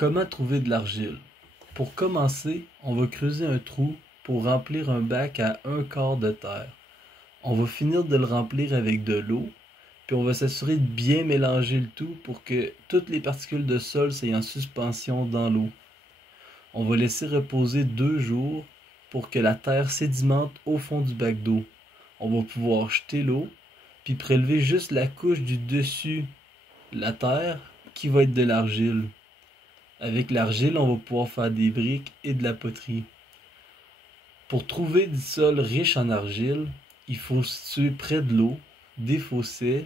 Comment trouver de l'argile? Pour commencer, on va creuser un trou pour remplir un bac à 1/4 de terre. On va finir de le remplir avec de l'eau, puis on va s'assurer de bien mélanger le tout pour que toutes les particules de sol soient en suspension dans l'eau. On va laisser reposer 2 jours pour que la terre sédimente au fond du bac d'eau. On va pouvoir jeter l'eau, puis prélever juste la couche du dessus, la terre, qui va être de l'argile. Avec l'argile, on va pouvoir faire des briques et de la poterie. Pour trouver du sol riche en argile, il faut se situer près de l'eau, des fossés.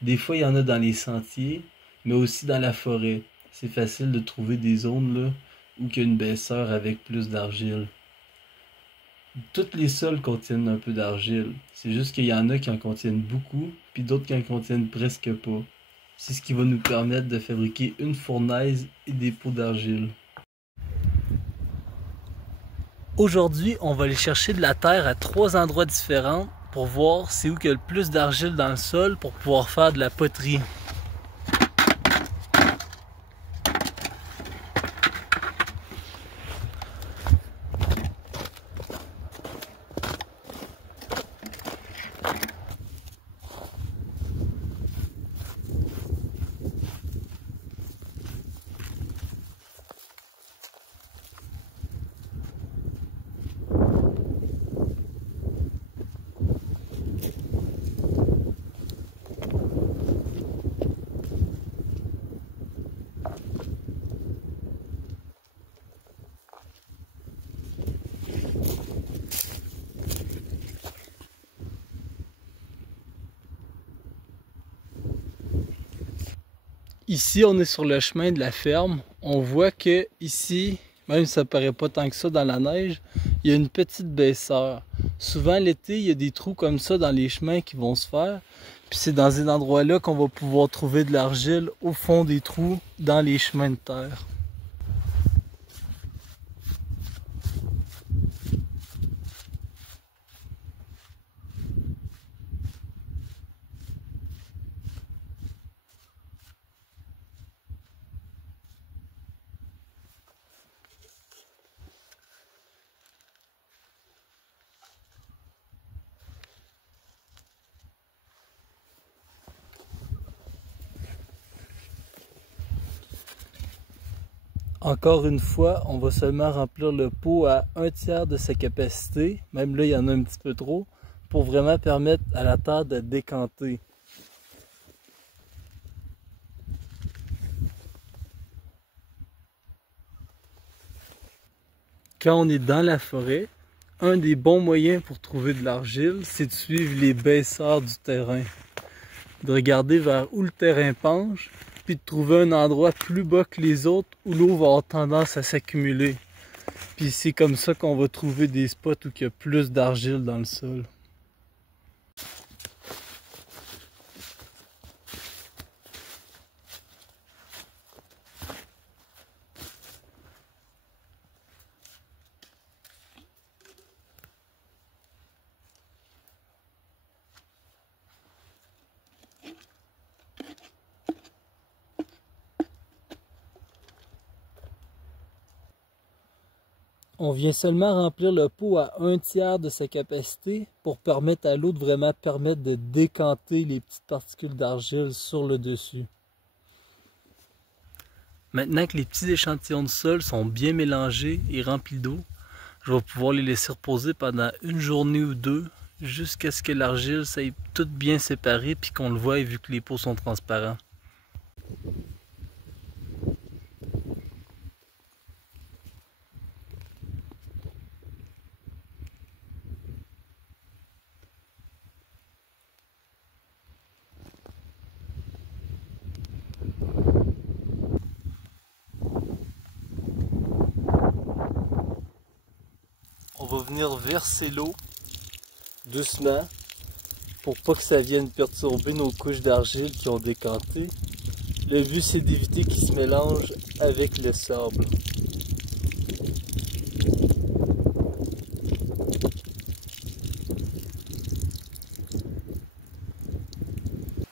Des fois, il y en a dans les sentiers, mais aussi dans la forêt. C'est facile de trouver des zones là, où il y a une baisseur avec plus d'argile. Tous les sols contiennent un peu d'argile. C'est juste qu'il y en a qui en contiennent beaucoup, puis d'autres qui en contiennent presque pas. C'est ce qui va nous permettre de fabriquer une fournaise et des pots d'argile. Aujourd'hui, on va aller chercher de la terre à 3 endroits différents pour voir c'est où il y a le plus d'argile dans le sol pour pouvoir faire de la poterie. Ici, on est sur le chemin de la ferme. On voit que ici, même si ça paraît pas tant que ça dans la neige, il y a une petite baisseur. Souvent l'été, il y a des trous comme ça dans les chemins qui vont se faire. Puis c'est dans ces endroits-là qu'on va pouvoir trouver de l'argile au fond des trous dans les chemins de terre. Encore une fois, on va seulement remplir le pot à 1/3 de sa capacité, même là il y en a un petit peu trop, pour vraiment permettre à la terre de décanter. Quand on est dans la forêt, un des bons moyens pour trouver de l'argile, c'est de suivre les baisseurs du terrain. De regarder vers où le terrain penche, puis de trouver un endroit plus bas que les autres où l'eau va avoir tendance à s'accumuler. Puis c'est comme ça qu'on va trouver des spots où il y a plus d'argile dans le sol. On vient seulement remplir le pot à 1/3 de sa capacité pour permettre à l'eau de vraiment permettre de décanter les petites particules d'argile sur le dessus. Maintenant que les petits échantillons de sol sont bien mélangés et remplis d'eau, je vais pouvoir les laisser reposer pendant une journée ou deux jusqu'à ce que l'argile s'aille toute bien séparée puis qu'on le voie vu que les pots sont transparents. On va venir verser l'eau doucement pour pas que ça vienne perturber nos couches d'argile qui ont décanté. Le but c'est d'éviter qu'ils se mélangent avec le sable.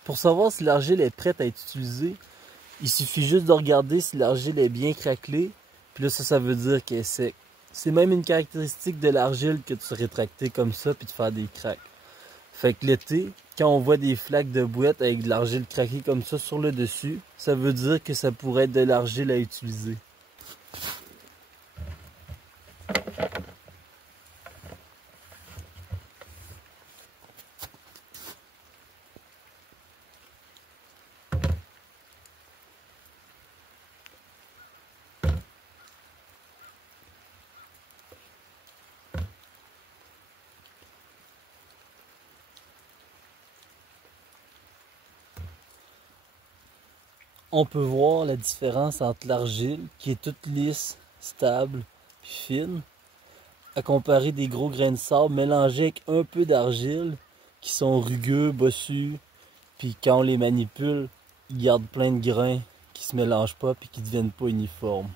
Pour savoir si l'argile est prête à être utilisée, Il suffit juste de regarder si l'argile est bien craquelée, puis là ça veut dire qu'elle est sec. C'est même une caractéristique de l'argile que de se rétracter comme ça puis de faire des craques. Fait que l'été, quand on voit des flaques de boîte avec de l'argile craquée comme ça sur le dessus, ça veut dire que ça pourrait être de l'argile à utiliser. On peut voir la différence entre l'argile, qui est toute lisse, stable, puis fine, à comparer des gros grains de sable mélangés avec un peu d'argile, qui sont rugueux, bossus, puis quand on les manipule, ils gardent plein de grains qui se mélangent pas puis qui deviennent pas uniformes.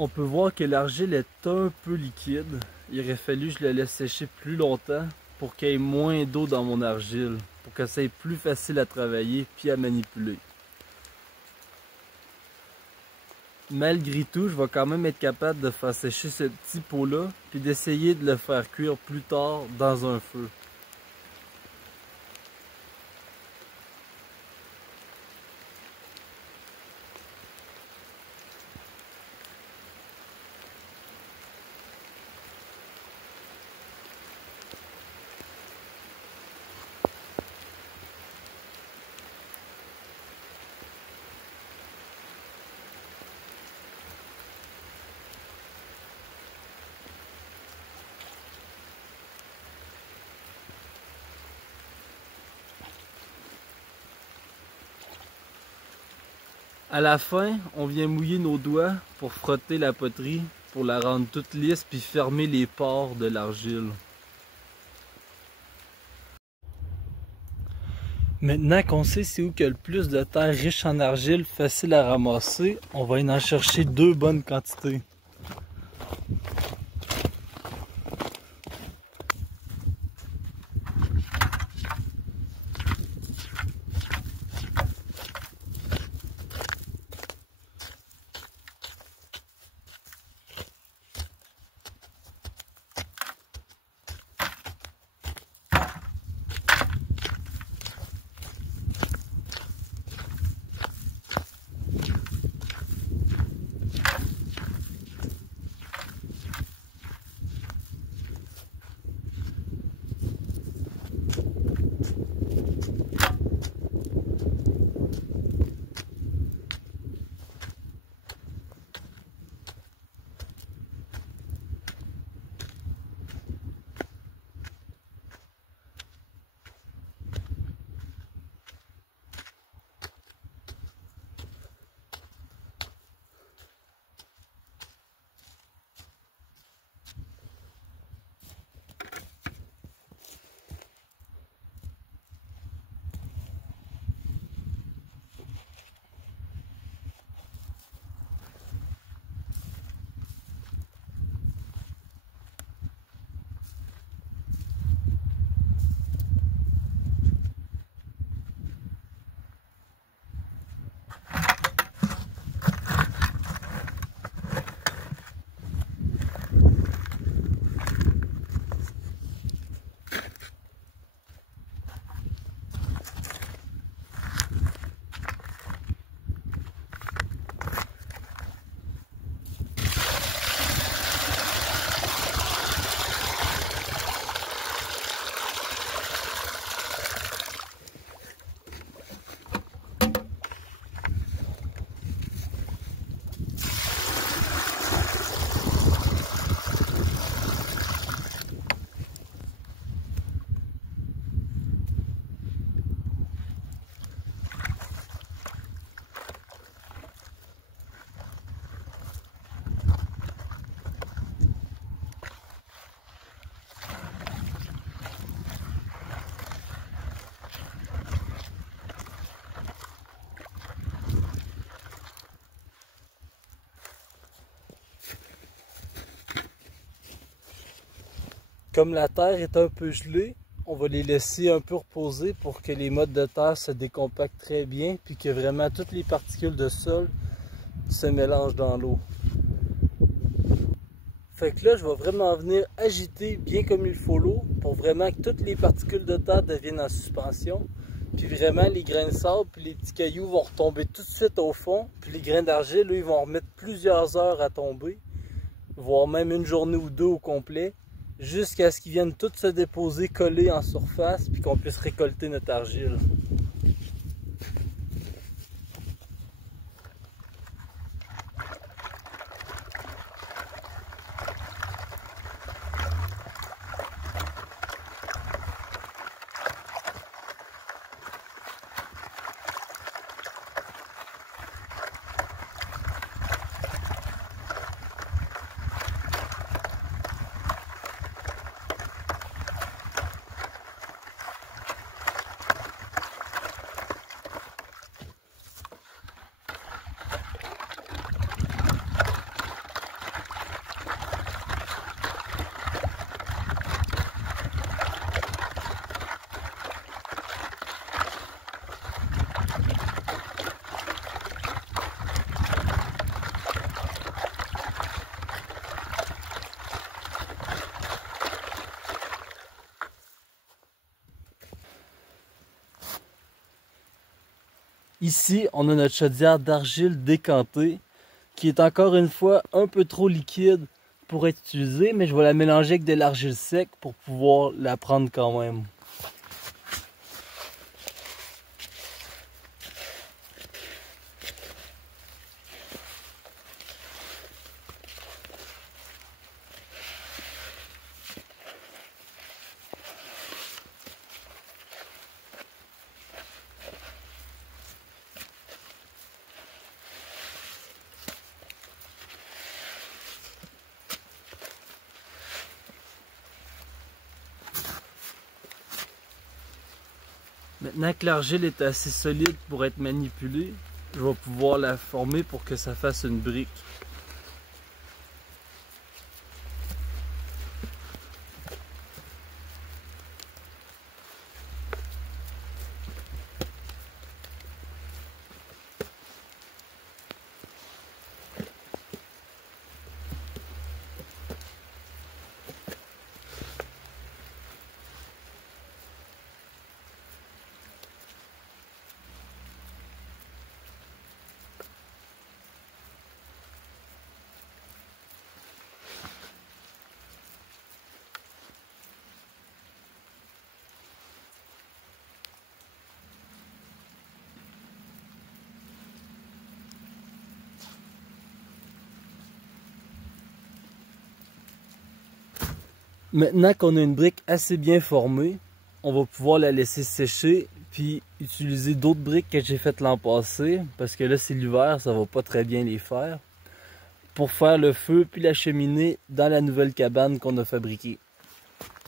On peut voir que l'argile est un peu liquide. Il aurait fallu que je la laisse sécher plus longtemps pour qu'il y ait moins d'eau dans mon argile, pour que ça soit plus facile à travailler puis à manipuler. Malgré tout, je vais quand même être capable de faire sécher ce petit pot-là puis d'essayer de le faire cuire plus tard dans un feu. À la fin, on vient mouiller nos doigts pour frotter la poterie, pour la rendre toute lisse puis fermer les pores de l'argile. Maintenant qu'on sait c'est où qu'il y a le plus de terre riche en argile, facile à ramasser, on va en chercher 2 bonnes quantités. Comme la terre est un peu gelée, on va les laisser un peu reposer pour que les mottes de terre se décompactent très bien, puis que vraiment toutes les particules de sol se mélangent dans l'eau. Fait que là, je vais vraiment venir agiter bien comme il faut l'eau pour vraiment que toutes les particules de terre deviennent en suspension. Puis vraiment, les grains de sable puis les petits cailloux vont retomber tout de suite au fond. Puis les grains d'argile, ils vont remettre plusieurs heures à tomber, voire même une journée ou deux au complet, jusqu'à ce qu'ils viennent tous se déposer collés en surface puis qu'on puisse récolter notre argile. Ici, on a notre chaudière d'argile décantée qui est encore une fois un peu trop liquide pour être utilisée, mais je vais la mélanger avec de l'argile sec pour pouvoir la prendre quand même. Maintenant que l'argile est assez solide pour être manipulée, je vais pouvoir la former pour que ça fasse une brique. Maintenant qu'on a une brique assez bien formée, on va pouvoir la laisser sécher puis utiliser d'autres briques que j'ai faites l'an passé parce que là c'est l'hiver, ça va pas très bien les faire pour faire le feu puis la cheminée dans la nouvelle cabane qu'on a fabriquée.